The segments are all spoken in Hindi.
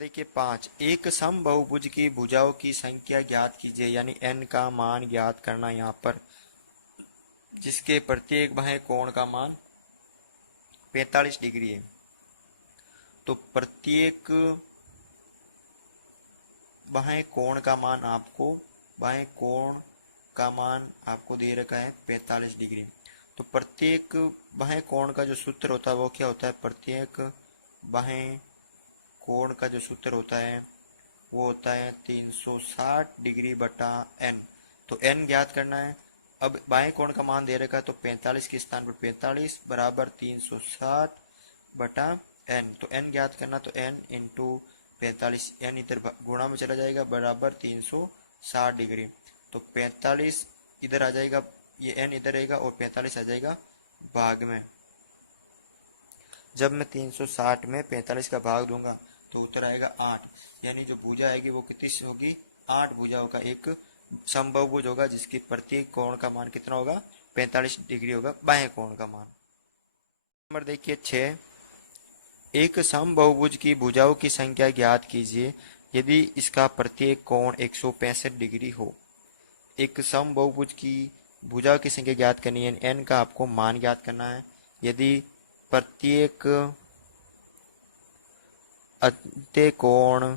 देखिए 5, एक समबाहुभुज की भुजाओं की संख्या ज्ञात कीजिए, यानी n का मान ज्ञात करना यहाँ पर, जिसके प्रत्येक बाहें कोण का मान 45 डिग्री है। तो प्रत्येक बाहें कोण का मान आपको बाहें कोण का मान आपको दे रखा है 45 डिग्री। तो प्रत्येक बाहें कोण का जो सूत्र होता है वो क्या होता है, प्रत्येक बाहें कोण का जो सूत्र होता है वो होता है 360 डिग्री बटा n। तो n ज्ञात करना है। अब बाएं कोण का मान दे रखा है तो 45 के स्थान पर 45 बराबर 360 बटा n। तो n ज्ञात करना, तो n इंटू 45, n इधर गुणा में चला जाएगा बराबर 360 डिग्री। तो 45 इधर आ जाएगा, ये n इधर रहेगा और 45 आ जाएगा भाग में। जब मैं 360 में 45 का भाग दूंगा तो उत्तर आएगा 8, यानी जो भुजा आएगी वो कितनी होगी, 8 भुजाओं का एक समबाहुभुज होगा, जिसकी प्रत्येक कोण का मान कितना होगा, 45 डिग्री होगा बाएं कोण का मान। नंबर देखिए 6, एक समबाहुभुज की भुजाओं की संख्या ज्ञात कीजिए यदि इसका प्रत्येक कोण 165 डिग्री हो। एक समबाहुभुज की भुजाओं की संख्या ज्ञात करनी है, n का आपको मान ज्ञात करना है। यदि प्रत्येक अंत्यकोण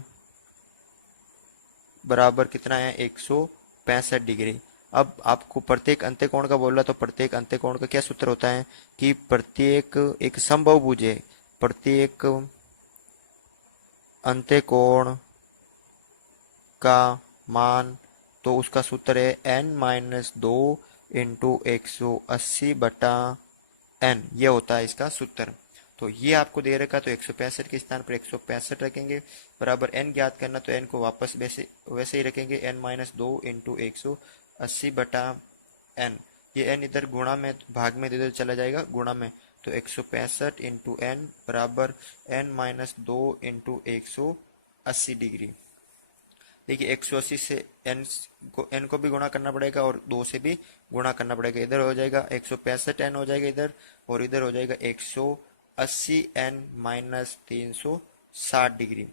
बराबर कितना है, 165 डिग्री। अब आपको प्रत्येक अंत्यकोण का बोल रहा, तो प्रत्येक अंत्यकोण का क्या सूत्र होता है कि प्रत्येक एक समबाहुभुज है, प्रत्येक अंत्यकोण का मान, तो उसका सूत्र है n-2 इंटू 180 बटा n, ये होता है इसका सूत्र। तो ये आपको दे रखा, तो 165 के स्थान पर 165 रखेंगे बराबर n ज्ञात करना, तो n को वापस वैसे ही रखेंगे, n-2 इंटू 180 बटा n। ये n इधर गुणा में भाग में इधर चला जाएगा गुणा में, तो 165 इंटू n बराबर n-2 इंटू 180 डिग्री। देखिए 180 से n को भी गुणा करना पड़ेगा और 2 से भी गुणा करना पड़ेगा। इधर हो जाएगा 165 n हो जाएगा इधर, और इधर हो जाएगा 180 n माइनस 360 डिग्री।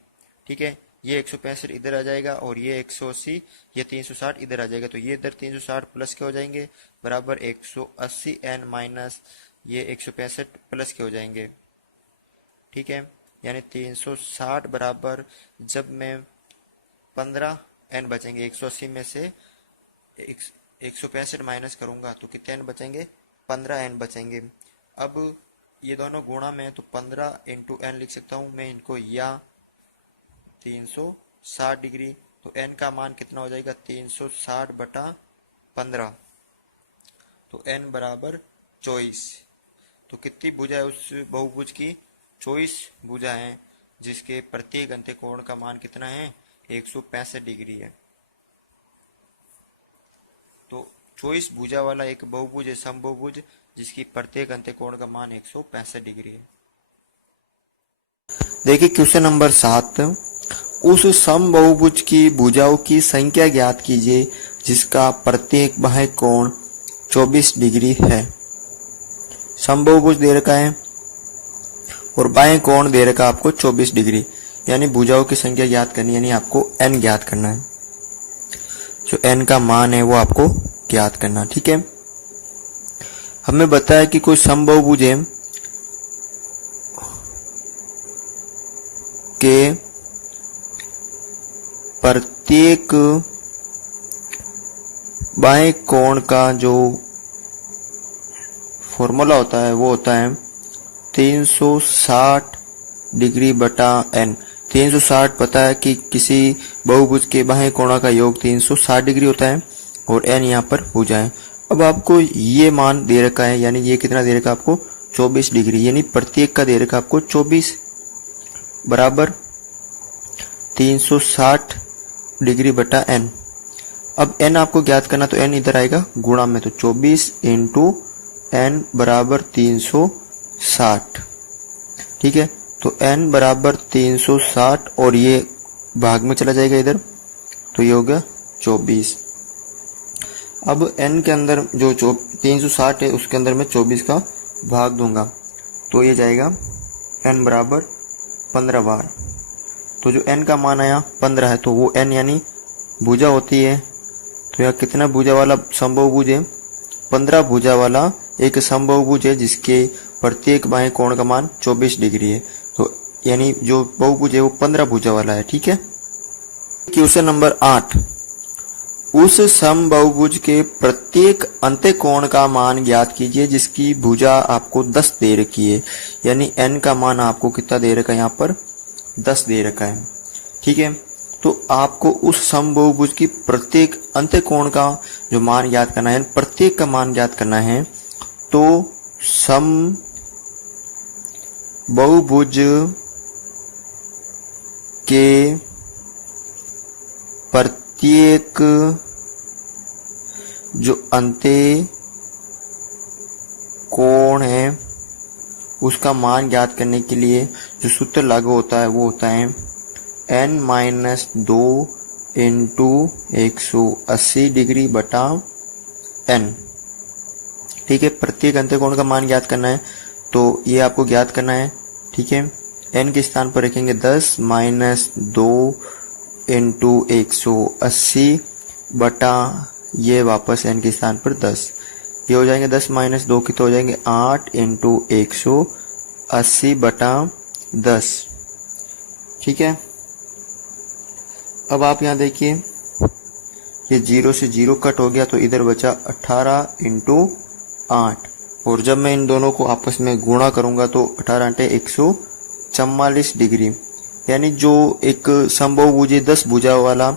ठीक है, ये 165 इधर आ जाएगा और ये 180, ये 360 इधर आ जाएगा, तो ये इधर 360 प्लस के हो जाएंगे बराबर 180 n माइनस ये 165 प्लस के हो जाएंगे। ठीक है, यानी 360 बराबर, जब मैं 15 n बचेंगे, 180 में से 165 माइनस करूंगा तो कितने n बचेंगे, 15 n बचेंगे। अब ये दोनों गुणा में, तो 15 इंटू n लिख सकता हूं मैं इनको, या 360 डिग्री। तो n का मान कितना हो जाएगा, 360 बटा 15, तो n बराबर 24। तो कितनी भुजा है उस बहुभुज की, 24 भुजा है, जिसके प्रत्येक अंत्यकोण का मान कितना है, 165 डिग्री है। तो 24 भुजा वाला एक बहुभुज है समबाहुभुज, जिसकी प्रत्येक अंत्यकोण का मान 165 डिग्री है। देखिए क्वेश्चन नंबर 7, उस समबाहुभुज की भुजाओं की संख्या ज्ञात कीजिए जिसका प्रत्येक बाह्य कोण 24 डिग्री है। समबाहुभुज दे रखा है और बाह्य कोण दे रखा आपको 24 डिग्री, यानी भुजाओं की संख्या ज्ञात करनी, यानी आपको n ज्ञात करना है। जो n का मान है वो आपको ज्ञात करना। ठीक है, हमें बताया कि कोई समबाहुभुज है के प्रत्येक बाएं कोण का जो फॉर्मूला होता है वो होता है 360 डिग्री बटा n। 360 पता है कि किसी बहुभुज के बाह्य कोणों का योग 360 डिग्री होता है, और n यहाँ पर भुजा है। अब आपको ये मान दे रखा है, यानी ये कितना दे रखा आपको, 24 डिग्री, यानी प्रत्येक का दे रखा आपको 24 बराबर 360 डिग्री बटा n। अब n आपको ज्ञात करना, तो n इधर आएगा गुणा में, तो 24 इंटू n बराबर 360। ठीक है, तो n बराबर 360 और ये भाग में चला जाएगा इधर, तो ये हो गया 24। अब n के अंदर जो 360 है उसके अंदर मैं 24 का भाग दूंगा, तो ये जाएगा n बराबर 15 बार, तो जो n का मान आया 15 है, तो वो n यानी भुजा होती है। तो यहाँ कितना भुजा वाला समबाहुभुज है? 15 भुजा वाला एक समबाहुभुज है जिसके प्रत्येक बाएं कोण का मान 24 डिग्री है। तो यानी जो बहुभुज है वो 15 भुजा वाला है। ठीक है। क्वेश्चन नंबर 8, उस समबाहुभुज के प्रत्येक अंत्यकोण का मान ज्ञात कीजिए जिसकी भुजा आपको 10 दे रखी है। यानी n का मान आपको कितना दे रखा है? यहाँ पर 10 दे रखा है। ठीक है। तो आपको उस समबाहुभुज की प्रत्येक अंत्यकोण का जो मान ज्ञात करना है, प्रत्येक का मान ज्ञात करना है। तो समबाहुभुज के प्रत्येक जो अंत्य कोण है उसका मान ज्ञात करने के लिए जो सूत्र लागू होता है वो होता है n-2 इंटू 180 डिग्री बटा n। ठीक है। प्रत्येक अंत्यकोण का मान ज्ञात करना है, तो ये आपको ज्ञात करना है। ठीक है। n के स्थान पर रखेंगे 10 -2 इंटू 180 बटा ये वापस n के स्थान पर 10। ये हो जाएंगे 10 - 2 की तो हो जाएंगे 8 इंटू 180 बटा 10। ठीक है। अब आप यहाँ देखिए, ये 0 से 0 कट हो गया तो इधर बचा 18 इंटू 8। और जब मैं इन दोनों को आपस में गुणा करूंगा तो 18 × 144 डिग्री। यानी जो एक समबाहुभुज 10 भुजा वाला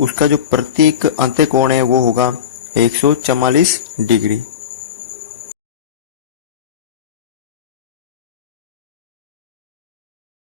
उसका जो प्रत्येक अंत्यकोण है वो होगा 144 डिग्री।